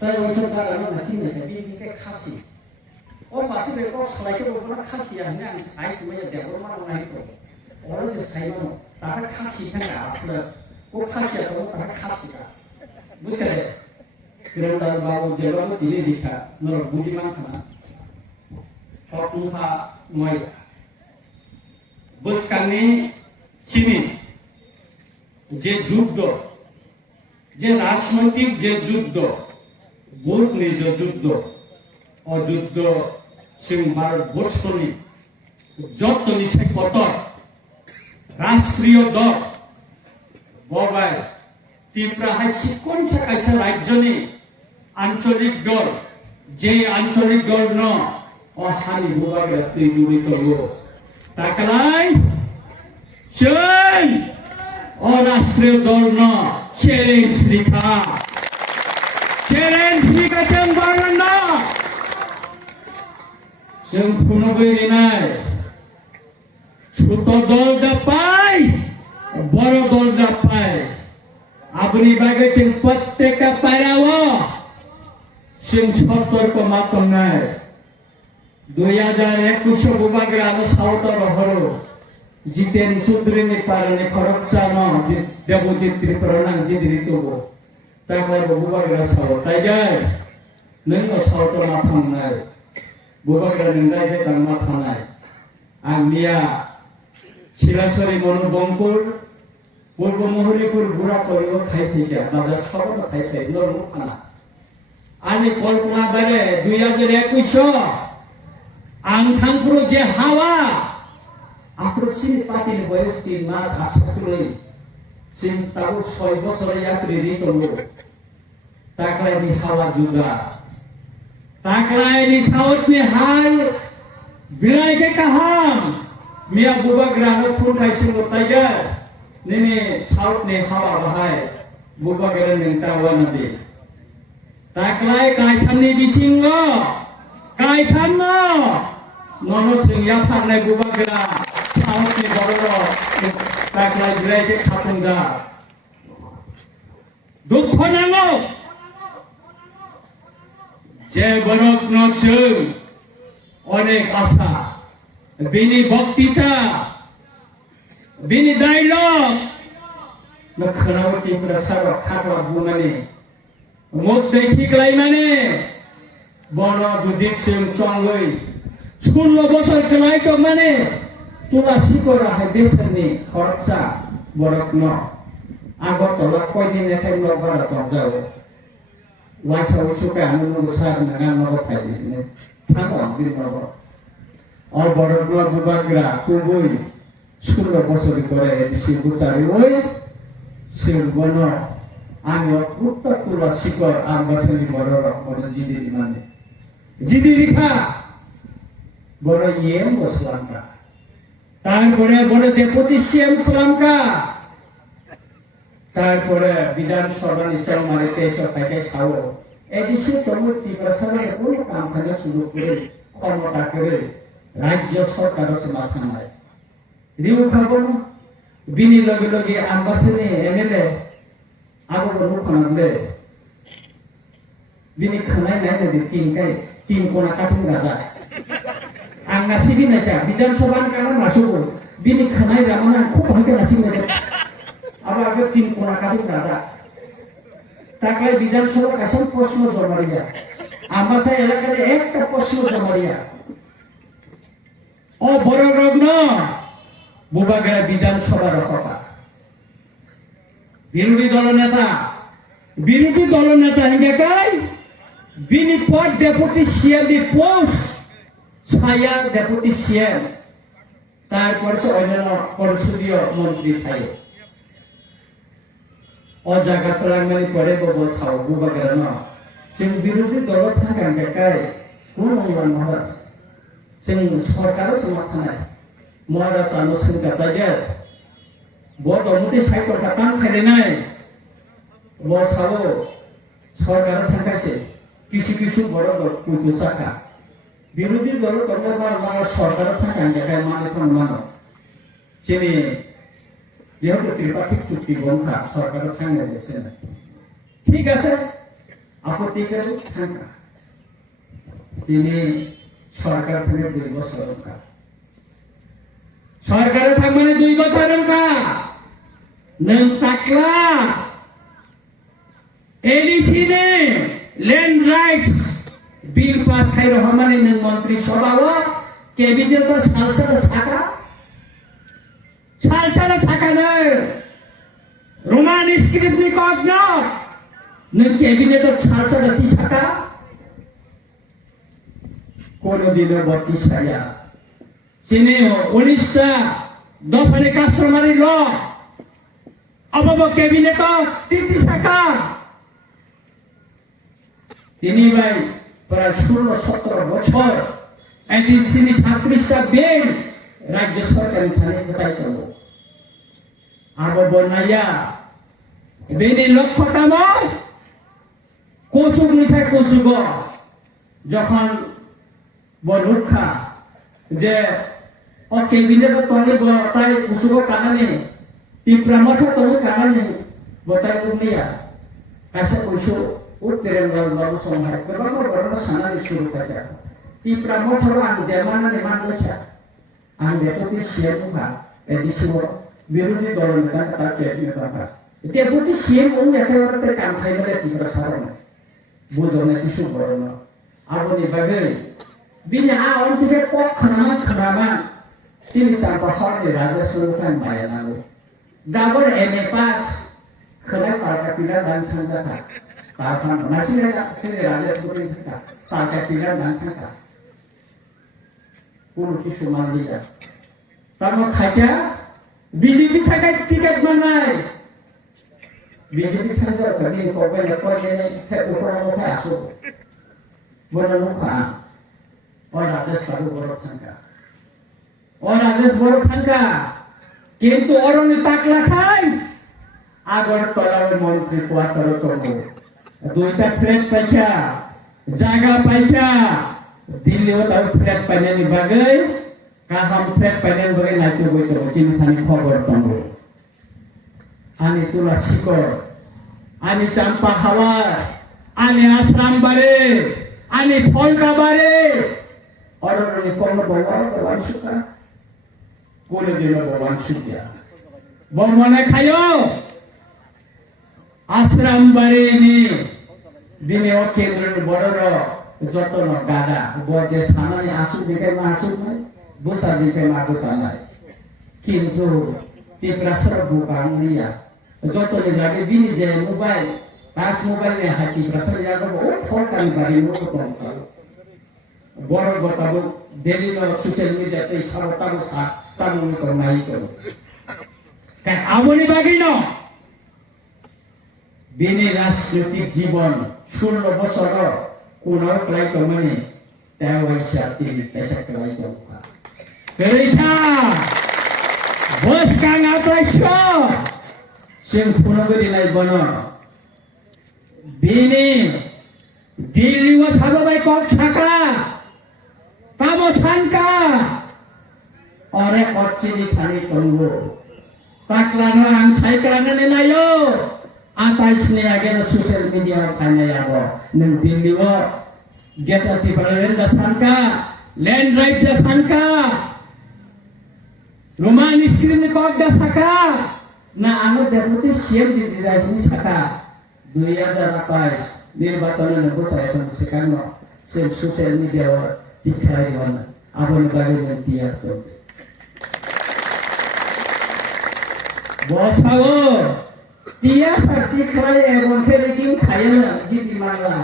তাই ওই সব গাড়ানো নাসি মেয়ে বিকে খাসি ও মাসি বেকো সালাইকে বলবো না খাসি আমি আমি সাই সময় দেবো মানো নাই তো ওরা যে সাই মানো তার খাসি খানে আসলে ও খাসি তো তার খাসিটা বুঝতে কিরণদার বাবু যেভাবে দিনে দেখা নর বুঝিমান খানা সবুহা নয় বুঝকানি চিনি যে যুদ্ধ যে রাজনৈতিক যে যুদ্ধ বুট নিজ যুদ্ধ অযুদ্ধ সিং ভারতবর্ষনি যত নিচে কত রাষ্ট্রীয় দল ববাই তীব্রা হাইছি কোন কাইসা রাজ্যনি আঞ্চলিক দল যে আঞ্চলিক দল ন অহানি বুবাগা ত্রিজুড়ি তবু তাকলাই সেই অরাষ্ট্রীয় দল ন চ্যালেঞ্জ লিখা जों बारना जों फुनबैरि नाय ছোট দল দাপাই বড় দল দাপাই আপনি বাগে जों প্রত্যেকটা পারাও जों সতর্ক মাত্র নাই 2021 বুবাগ্রাম সাউতর হরো জিতেন সুদ্রিনি পারনে খরকসান দেবজিৎ ত্রিপুরানাং জিদিরিতবো তাকলাই বুবাগ্রা সাও তাইগাই नों सावतो मा थांनाय बुबाग्रा नोंदाय जे दांमा थानाय आंनिया सिलासरी मनु बंकुर पूर्व महरिपुर बुरा करियो खाइफैया बाजा सबनो खाइफै नरमु खाना आंनि कल्पना बारे 2021 आं थांपुरो जे हावा आप्रोचिनि पार्टीनि बयस 3 मास आबसाखुलै जों ताबो 6 बছर यात्रि रितलो ताकलायनि हावा जुगा ताकलाय ni saut ni hal bilai ke kaham mia bubagra no phun khai sing taiga nini saut ni hawa bahai bubagra ning tawan nabi taklai kai thamni bisingo kai thamno nono sing ya pharnai bubagra saut ni boro taklai bilai ke khapunga dukho nango যে বরক নচে অনেক আশা বিনি বক্তৃতা বিনি dialogue নখরাবতী প্রসার খাটো বুমানে মুখ দেখিকলাই মানে বন যদি সিং চঙ্গই 16 বছর কলাই তো মানে তোলা শিকরা হয় দেশনি খরচা বরক ন আগতলা কয়দিন এখাই Nagra তজাও Wasa usuka anu besar dengan nomor tadi ini, tanggung di nomor. All border bubagra kubui, suruh bosor Korea di sibu sari, oi, sirbono, anu utak tulas sikor ambasar di border border jadi di mana? Jadi rika, border yem bos Lanka, tangan border deputi CM Lanka. তারপরে বিধানসভা নির্বাচন মারিতে সরকারকে Sao এদিকে তমুতি প্রশাসনের কোনো কাম কাজ শুরু করে ক্ষমতা করে রাজ্য সরকারের মাথা নাই রিউ খাবো বিনি লগে লগে আম্বাসিনি এমএলএ আবো রুখনালে বিনি খানাই নাই নদী তিন কোনা কাটিং রাজা আংনা সিবি নাচা বিধানসভা কারণ মাসুকো বিনি খানাই রামানা খুব ভাগে নাসিং নাচা আবার আগে 3 কোনা কাটিং রাজা তাকলাই বিধানসভা কাছে প্রশ্ন জমারিয়া আমাসা এলাকাতে একটা প্রশ্ন জমারিয়া ও বড় রগ্ন বুবাগা বিধানসভার কথা বিরোধী দল নেতা হিঙ্গে কাই বিনি পদ ডেপুটি সিএম দি পোস্ট ছায়া ডেপুটি সিএম তারপর সে অন্যান্য পরিষদীয় মন্ত্রী থাকে ও জায়গা তোলাঙ্গানি পরে বব সাউ বুবাগা না जों বিরোধী দল থাকান কাই কোন মহারাজ जों সরকার সমাধানায় মহারাজ আনো সিংকা তাইগে বড়মুতি সাইকর কাটান খাইনাই ব সাও সরকার থাকাছে কিছু বড় কুতু সাকা বিরোধী দল কর্মবার মানে সরকার থাকান কাই মানে কোন মানো যেনি যেহেতু ত্রিপাক্ষিক চুক্তি বন্ধা সরকার থাকতে দিয়েছে ঠিক আছে আপত্তিকার থাকা তিনি সরকার থেকে 2 বছর সরকারে থাকবে 2 বছর nâng takla edisine land rights bill pass khai rohamani nâng mantri sabhawa cabinet ko salsala saka na roman script ni kog na nâng cabinet ko salsala ti saka kono dino bati saya sini 19 dofane customary law apa cabinet titi saka ini ভাই প্রায় 16-17 বছর একদিন তিনি 37টা বিল রাজ্য সরকারি থানে চাইতে হবে আর বনাইয়া বেনি লক্ষটাম কসুক নিশা কসুক যখন বলুখা যে ও cabinet তলে তাই কসুক কারণে Tipramata tahu karena botai dunia, kasih kusu utiran baru songhai, baru sana disuruh saja. Tipramata orang zaman ni mana saja, anda tu ti siapa bukan, disuruh biru ni dorong dengan kata kiai mereka. Dia tu ti siapa orang yang orang terkam khai mereka tiprasarana, bujurnya tisu borona. Abu ni bagai, bina orang tiga kok khanaman, sini sampai hari ni raja suruhkan bayar lalu. Double MA pass, kerana tarka pilihan dan tanjaka, tarka masih ada sini raja seperti itu, tarka pilihan dan tanjaka, pun kisah malia. Tamu kaca, BJP kaca tiket mana? BJP kaca kami kopi lepas ini ukuran muka asuk, bukan muka, orang raja selalu borok tanjaka, orang raja borok tanjaka. কিন্তু অরণ্য তাকলা খাই আগর তলার মন্ত্রী quarter তরবো 2টা flat পাইছা জায়গা পাইছা দিল্লিও তাও flat পাইনানি বাগৈ কাহাম ফ্ল্যাট পাইনানি বাগৈ নাইতো বইতো চিনি থানি খবর তরবো আনি তুলা শিকর আনি চাম্পা হাওয়া আনি আশ্রাম বারে আনি ফলকা বারে অরণ্য কোন বড় সুকা কোনে দিল ভগবান সুখিয়া বর্মনে খায়ো আশ্রম বাড়ি নি দিনে ও কেন্দ্রের বড়র যতন গাদা বজে সামনে আসুক দিকে মা আসুক নাই বসা দিকে মা বসা নাই কিন্তু টিপ্রাসর বুকা নিয়া যতনে লাগে বিনি যে মোবাইল কাজ মোবাইল নে হাতি প্রাসর যাগো ও ফোনটান বাড়ি নো কম বড় বতাবো ডেলি নো সোশ্যাল মিডিয়াতে সারতারো সা kamu pernah itu, kan awalnya begini, bini raslutik jiban, 16 বছর, kuno kelai kemana, tewai siapa ini, tesa kelai kemana, kerja, bos kang apa syo, sing kuno beri lagi bono, bini, diri wasabu baik kok saka, kamu sangka. Ore kocini thani tunggu taklana ang saiklana nilayo atais ni agena social media khane yabo nung dindiwo geta ti paralen da sanka land right da sanka roman screen ni kok da saka na anu deputi siem di dira ini saka 2028 nirbachan ne bosai samsikano sem social media dikhai diwana abon bagi nantiar to বসাও তিয়া সাথী খায় এবং খেলে king খায় না জিতি মাংলা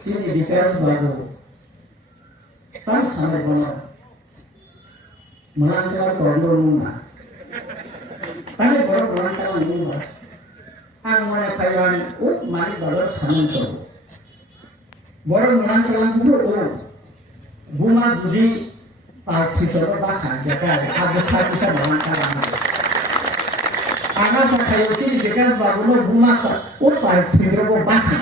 সিনি বিকাশ বাবু তার সামনে বলা মনান্তরা তন্দ্র না তাহলে বড় মনান্তরা না আং মনে খাইবান ও মানি বড় সামন্ত বড় মনান্তরা গুলো ও বুমা যদি তার খিসর বা খানকে আগে সাথে মনান্তরা না Anak saya ini bekas bagulo bumata, otak tinggal baca.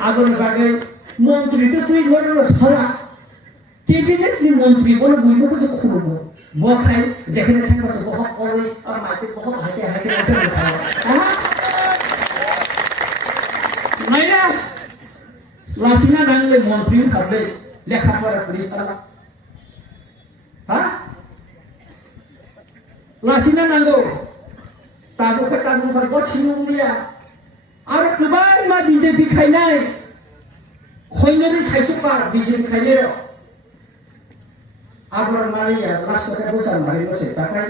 Agar bagai menteri itu tuh luar salah. Cabinet ni menteri boleh buat apa saja kubu. Bukan jangan saya masuk bohong oleh orang mati bohong hati masih salah. Mana? লাসিনা নাংলে মন্ত্রী খাবে লেখাপড়া করি তারা হ্যাঁ লাসিনা নাंगौ ताबुखौ बसिनुलिया आरो गोबां मा BJP खायनाय खयनोरि खायसुपा BJP खायनो आगर मालिया राष्ट्रका बोसान मारिनोसै ताकाय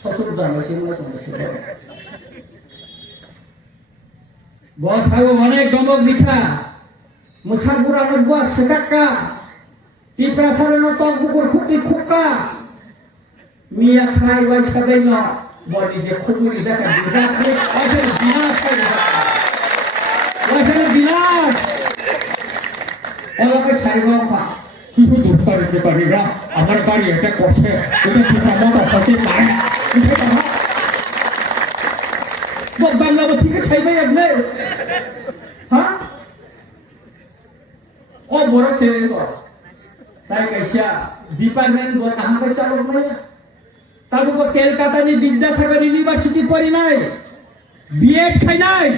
ससुर जानायसै मोजां बस हागौ अनेक दमक बिखा मुसागुरानो बुआ सेकाका तिप्रासारनो तकबुकुर खुपि खुक्का मिया खाय वाय साबायनो बॉडी जे खुबुरी जाका विनाश रे अजर विनाश है अजर विनाश ओलोके ছাইগম্পা কিছু দুষ্কার দিতে পারিরা আমার বাড়ি এটা করছে এটা কি প্রমাণ করতে পারে কিছু কথা বাংলাদেশ থেকে ছাইবাই আপনি হ্যাঁ ও বড় ছেলে তো তাই কাইসা ডিপার্টমেন্ট গো কাম পে চালক নাই তারপর কলকাতা নি বিদ্যাসাগর ইউনিভার্সিটি পড়ি নাই বিএড খাই নাই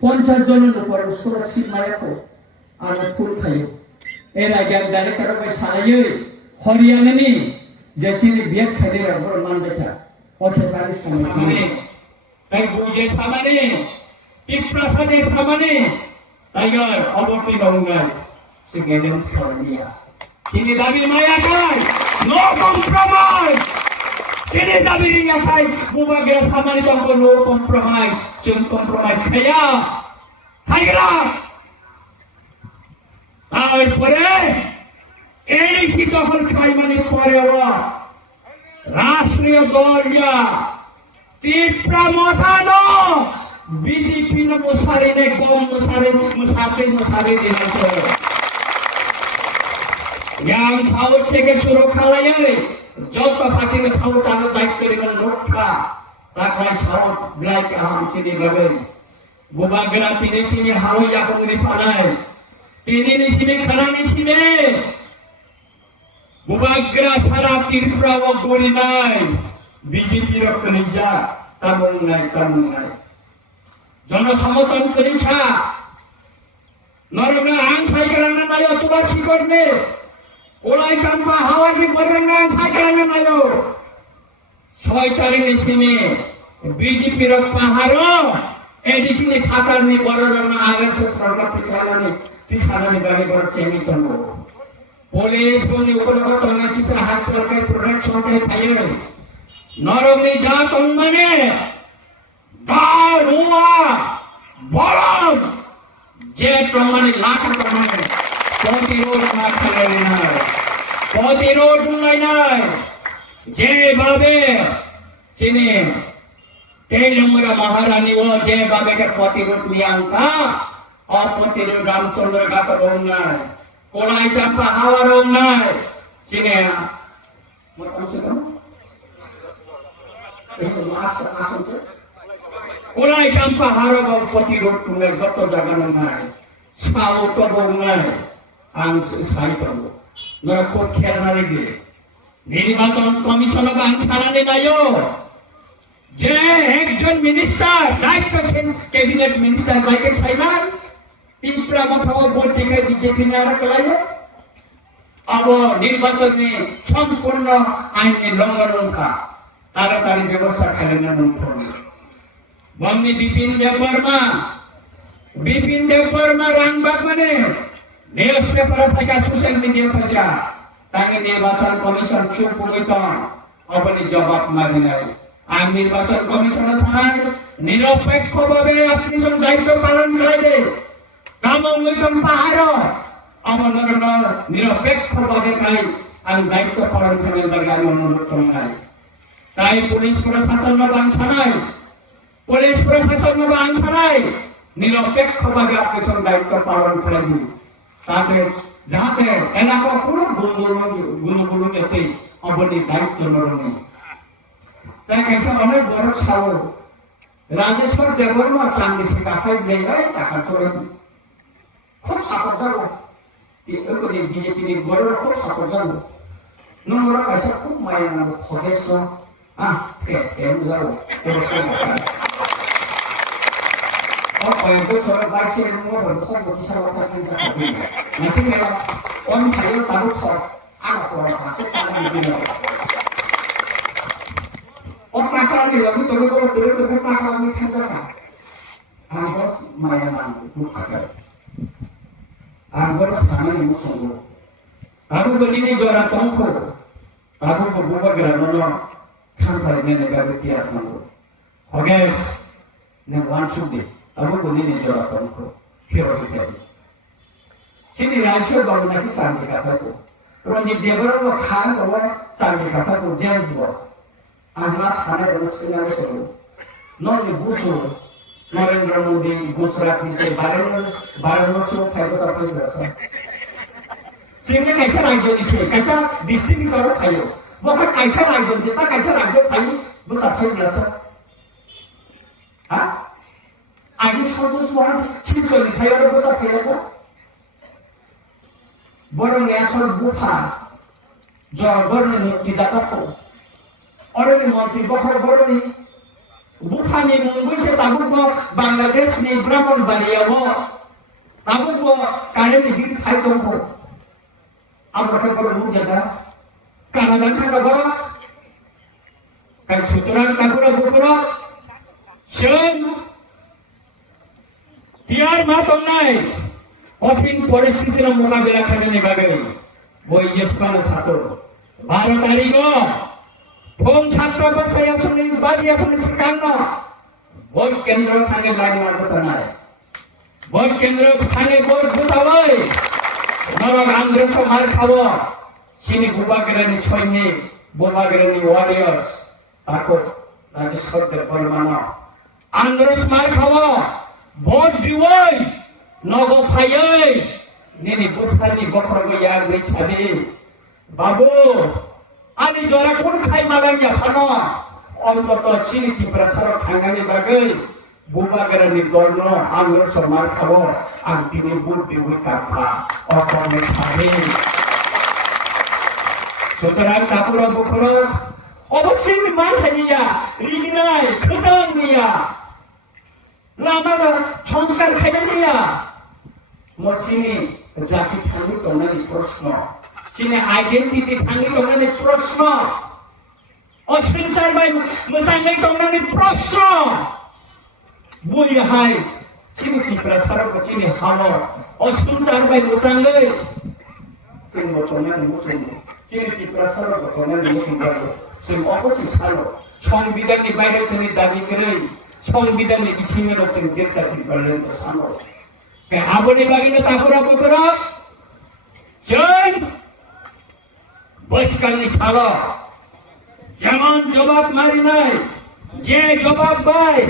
50 জনের উপর স্কলারশিপ মায়াকো আর ফুল খাইও এর আগে এক ডাইরেক্টর ভাই সারাইয়ে হরিয়ানানি যে চিনি বিএড খাইলে রবর মান দেখা অথকারি সামনে তাই বুঝে সামনে টিপ্রাসাদের সামনে টাইগার অবর্তি রংনাই সে গাইডেন্স করিয়া চিনি দাবি মায়া খায় নো কম্প্রোমাইজ চিনি দাবি রিয়া খায় বুবাগের সামনে তঙ্গ নো কম্প্রোমাইজ চুন কম্প্রোমাইজ খাইয়া খাইরা তারপরে এই দখল খাই মানে পরেও রাষ্ট্রীয় দলিয়া তীব্রা মতানো বিজেপি ন মুসারি নে কম মুসারি দিয়েছে ইয়াং সাউথ থেকে শুরু খালাইয়ে যত পাচিনে সাউথ আনো দায়িত্ব রেবেন রক্ষা তাকাই সাউথ ব্লাইক আহাম চিনি গবে বুবাগরা তিনি চিনি হাওই আপংরি পানায় তিনি নিসিমে খানানি সিমে বুবাগরা সারা ত্রিপুরা ও গরি নাই বিজেপি রক্ষণী যা তামল নাই জনসমর্থন করিছা নরমে আং সাইকেলানা নাইও তুলা শিকরনে ওলাই চাম্পা হাওয়ানি বরঙ্গা আং সাইকেলানা নাইও ছয়টারি নিসিমে বিজেপি র পাহাড় এডিসিনি খাতারনি বররনা আরএসএস রগতি খালানি তিসানানি বাড়ি বড় চেমিতন পুলিশ বনি উপলগত নাকিসা হাত সরকার প্রোডাকশন কাই পাইয়ে নরমে যা তন্মানে গারুয়া বলম যে প্রমাণে লাখা প্রমাণে প্রতিরোধ না খেলে নাই প্রতিরোধ নাই যেভাবে চিনে তেলঙ্গরা মহারানী ও যেভাবে প্রতিরোধ নিয়াঙ্কা অপ্রতিরোধ রামচন্দ্র ঘাট রোগ নাই কোলাই চাম্পা হাওয়া রোগ নাই চিনে কোলাই চাম্পা হাওয়া প্রতিরোধ নাই যত জাগানো নাই সাউথ রোগ নাই আংশ সাইট নর কোট খেলনা রেগে নির্বাচন কমিশন বাং ছাড়ানে নাইও যে একজন মিনিস্টার দায়িত্বশীল ক্যাবিনেট মিনিস্টার বাইকে সাইমান ত্রিপুরা মথাও ভোট দিকে বিজেপি নারা কলাইও अब নির্বাচনে সম্পূর্ণ আইনের লঙ্ঘন কা তাড়াতাড়ি ব্যবস্থা খালেন না বন্নি বিপিন দেববর্মা রাংবাগ মানে নিউজ পেপার থেকে সোশ্যাল মিডিয়া থেকে তাকে নির্বাচন কমিশন চুপ বলিত আপনি জবাব মাগি নাই আর নির্বাচন কমিশনের সাহায্য নিরপেক্ষভাবে আপনি সব দায়িত্ব পালন করে কামঙ্গিতম পাহাড় আমার নিরপেক্ষভাবে খাই আর দায়িত্ব পালন করার লাগে আমি অনুরোধ করি তাই পুলিশ প্রশাসন বাংছা নাই নিরপেক্ষভাবে আপনি সব দায়িত্ব পালন করে দিন তাতে যাতে এলাকা কোনো গুলো এতে অবধি দায়িত্ব নরণে তাই কেসে অনেক বড় সাহস রাজেশ্বর দেববর্মা চান্দি সে টাকায় দেয় টাকা চলে খুব সাপোর্ট যাবো বিজেপি বড় খুব সাপোর্ট যাবো নম্বর কাছে খুব মায়ের নাম kaya ko sa baisir mo ron ko ko sa wata kin sa sabi nasi me on tayo tabu thor ang ko ra sa sa ni dino on ta ka ni lagu to ko dure to ta ka ni khan sa ang ko maya man ku thaka ang ko sa ni mo so aku begini jora tongko aku ko buba grano no khan pa ne ne ga tiar mango hoges ne wan sudi aku begini jora tongko hero hikari sini rasio baru nanti sampai kataku Ranjit Dewa lo khan ko sampai kataku jeng bo ahlas khane bonus kena seru non ni busu Narendra Modi Gujarat ni se Varanasi khai ko sampai berasa Sehingga kaisa राज्य ni se kaisa district ni saro khayo maka kaisa राज्य ni ta kaisa राज्य khai besar khai berasa ha आगे सोचो सुआन चिंचो नि खायो रो बसा खायो बरो ने असर बुफा जो बरने नि दाता को और नि मंत्री बखर बरो नि बुफा नि मुंबई से ताबुक बांग्लादेश नि ब्राह्मण बालिया वो ताबुक काने नि बिन खाइ तो को अब रखे बरो मु जदा कानादान का बरो काय सुतरान काकुरा बुकरो Shane Tiar matong nai, ofin परिस्थिति न मोकाबिला गर्ने बागै बोई यसपाल छातो 12 तारिखो फोन छात्र बसया सुनि बाजिया सुनि सिकान्न बोई केन्द्र थांगे लागि मार्ग सनाय बोई केन्द्र थांगे बोर बुतावै नरक आंध्र समार खाबो सिनि बुबागेरानि सैन्य बुबागेरानि वारियर्स ताको राज्य सरकार परमाना आंध्र समार खाबो Bot diwoi nogo phayai nini busani bokhrogo yag nei chade babu ani jora kun khai malanya phano ontoto chini ki prasar khangani bagai buba garani gorno angro somar khabo ang tini bul diwoi katha okone khare sutarang tapura bokhro obochin man thaniya riginai khutang niya Lama সংস্কার খেলে নিয়া মচিনি জাতি থাঙ্গি তংনানি প্রশ্ন চিনি identity থাঙ্গি তংনানি প্রশ্ন অসিনসার by মোসাঙ্গি তংনানি প্রশ্ন বুই high চিনি কি প্রসার চিনি হালো অসিনসার বাই মোসাঙ্গি চিনি তংনানি মোসাঙ্গি চিনি কি প্রসার তংনানি মোসাঙ্গি চিনি অপসি সালো সংবিধাননি বাইরে চিনি দাবি করে সংবিধানে ইসিমের হচ্ছে দেড়টা পর্যন্ত সামর কে আবনি বাগিনে তাকুরা বুকরা জয় বৈশকালনি সালো যেমন জবাব মারি নাই যে জবাব পাই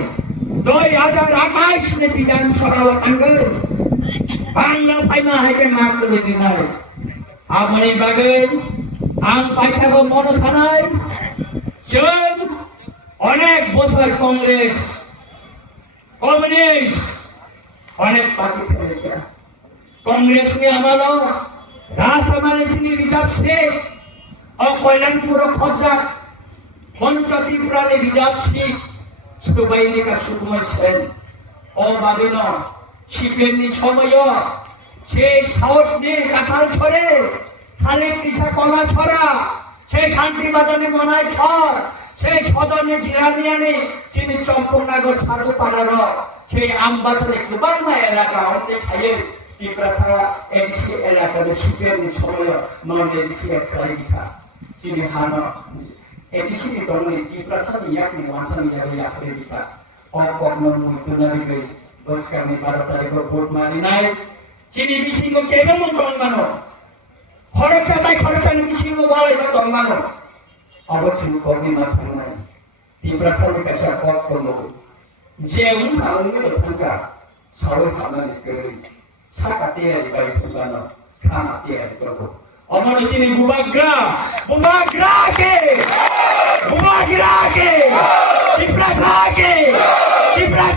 2028 নে বিধানসভা টাঙ্গে বাংলা ফাইমা হাইতে মার্ক নিতে নাই আবনি বাগে আম পাইথাগো মনসানাই জয় অনেক বছর কংগ্রেস কমিউনিস্ট অনেক পার্টি খেলেছে কংগ্রেস ने आम्हाला रासमानेची रिजर्व से और कल्याणपुर खजा पंचत्रिपुराने रिजर्व से सुबाइने का सुकुमार सेन और बादेनो छिपेनी समय से साउथ ने काठाल छरे खाली पिछा कला छरा से शांति बाजाने मनाई छर সেই সদনে জিরানিয়ানে চিনি চম্পকনগর সারু পাড়ার সেই আমবাসারে কুবারমা এলাকা অনেক খাইয়ে টিপ্রাসারা এডিসি এলাকাতে শীতের সময় নন এডিসি খেলাই দিখা চিনি হানো এডিসি নি তনে টিপ্রাসারা ইয়াক নি ওয়ানসান ইয়াকে ইয়াকে দিখা অপগ্ন মুইতুনারি গই বসকানি 12 তারিখ ভোট মারি নাই চিনি বিসিঙ্গ কেবে মন বানো খরচা তাই খরচা নি বিসিঙ্গ ওয়ালাই বানো अवश्य करने ना थाना टिप्रासार में कैसा पॉट कर लो जेउन खाऊंगे तो थंका सारे खाना निकले साकाते है बाई थंका ना खाना ते है तो अमर चिनी बुबाग्रा के टिप्रासार के